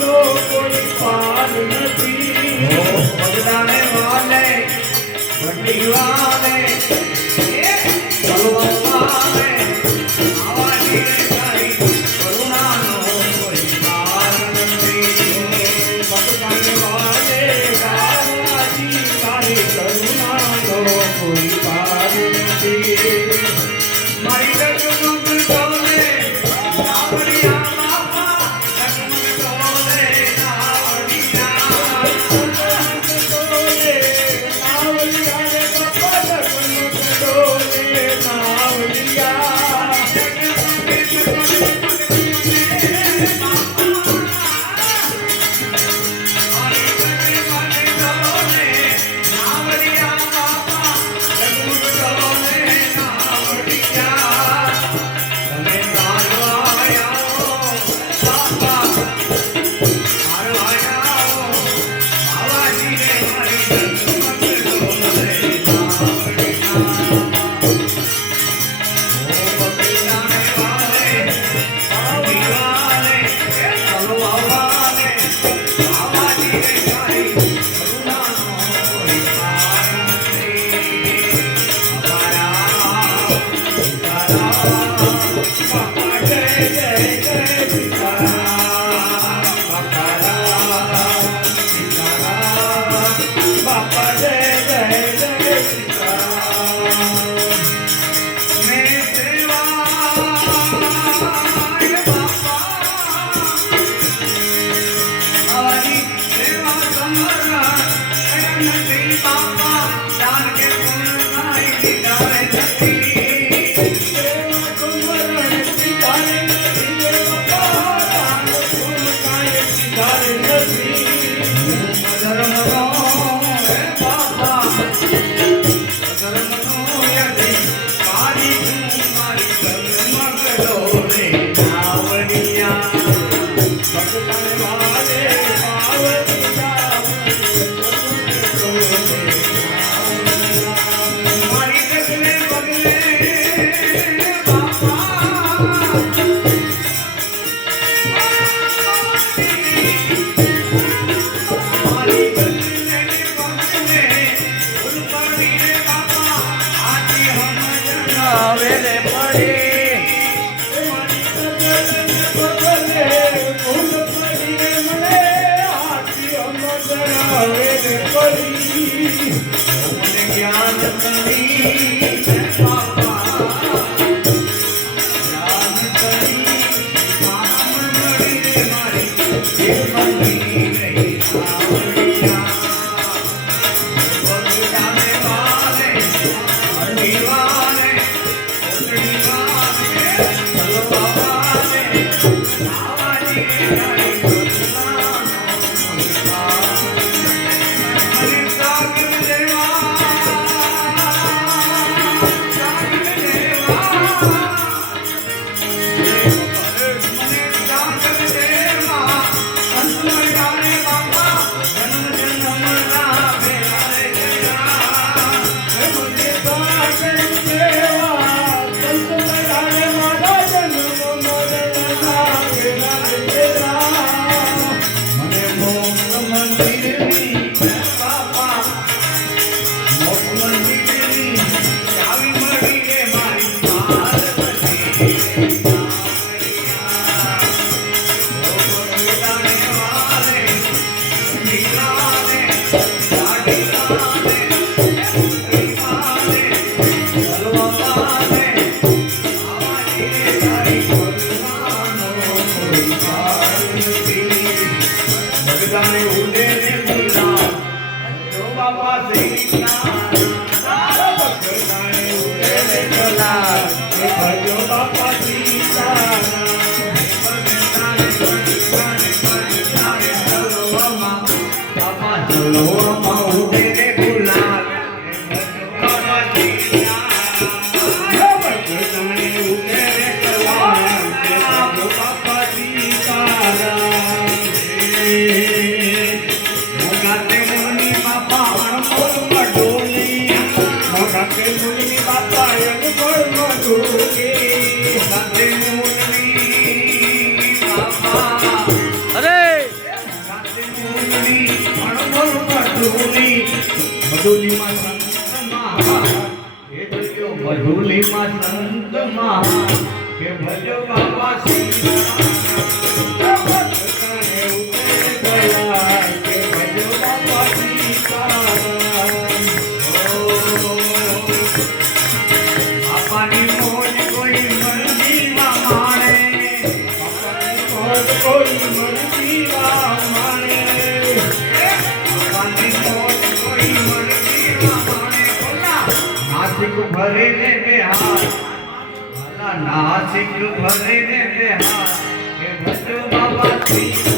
નો કોઈ પાર નથી. ભગદાને વાલે ભટ્ટી વાલે સર્વવાલે આવાની તારી કરુણાનો કોઈ પાર નથી. ભગવાન વાલે બાવાજી તારી કરુણાનો કોઈ પાર નથી. મારી ડગમગ ડોલે નાવડિયા બાપા ડગમગ ડોલે નાવડિયા ડોલે નાવલિયા રે બાપા ડગમગ ડોલે નાવલિયા. મધુલીમાં સંત મહાન હે જોજો મધુલીમાં સંત મહાન કે ભજો બાબા સીતારામ ભટકણે ઉતરે ગયા કે ભજો બાપા સીતારામ. બાપાની મોજ કોઈ મરજીમાં માણે મોજ કોઈ મરજીમાં માણે. બાપાની મોજ કોઈ મરજીમાં માણે બોલા નાસિક ભરે ને બેહાર ભલા નાસિક ભરે ને બેહાર કે ભજો બાબા શ્રી